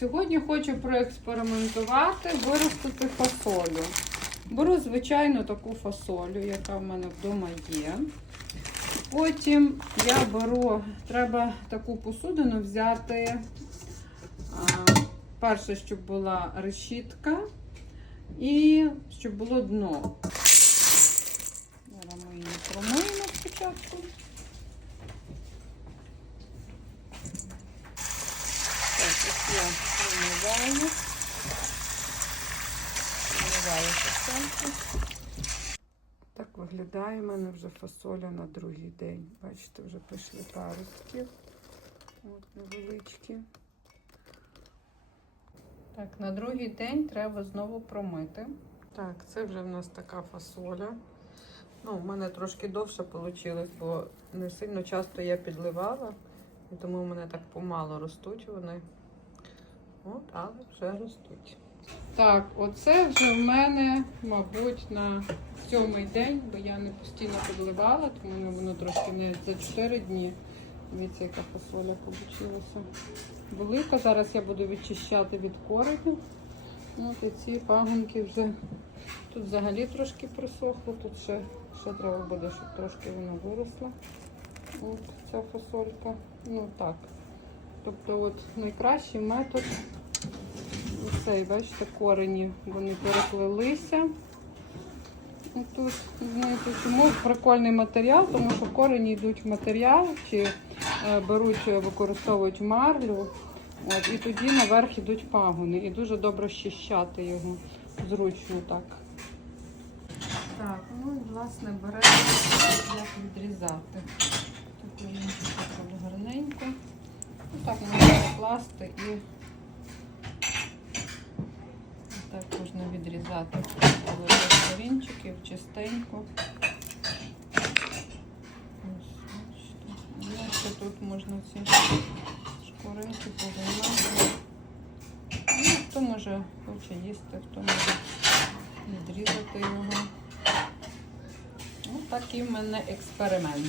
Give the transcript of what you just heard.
сьогодні хочу проекспериментувати, виростити фасолю. Беру звичайну таку фасолю, яка в мене вдома є. Потім я беру, треба таку посудину взяти. Перше, щоб була решітка і щоб було дно. Зараз ми її промиємо спочатку. Так, ось я промиваю. Промиваю фасольку. Так виглядає в мене вже фасоля на другий день. Бачите, вже пішли паростки. От невеличкі. Так, на другий день треба знову промити. Так, це вже в нас така фасоля. Ну, в мене трошки довше вийшло, бо не сильно часто я підливала, і тому в мене так помало ростуть вони. От, але вже ростуть. Так, оце вже в мене, мабуть, на сьомий день, бо я не постійно підливала, тому мене воно трошки не за 4 дні. Дивіться, яка фасоля вийшла. Велика. Зараз я буду відчищати від кореню. От і ці пагонки вже тут взагалі трошки присохло, тут ще, ще треба буде, щоб трошки воно виросло. От ця фасолька. Ну так. Тобто от найкращий метод цей, бачите, корені, вони переплелися. І Тут, знаєте, чому прикольний матеріал, тому що корені йдуть в матеріал, чи е, беруть, е, використовують марлю. От, і тоді наверх йдуть пагони. І дуже добре щищати його зручно так. Так, ну і власне беремо як відрізати. Тут тут гарненько. Ну, так можна покласти і так можна відрізати корінчиків чистенько. Ось. Ну, тут можна ці шкуринки повинати. Ну, хто може хоче їсти, хто може відрізати його. Ось такий в мене експеримент.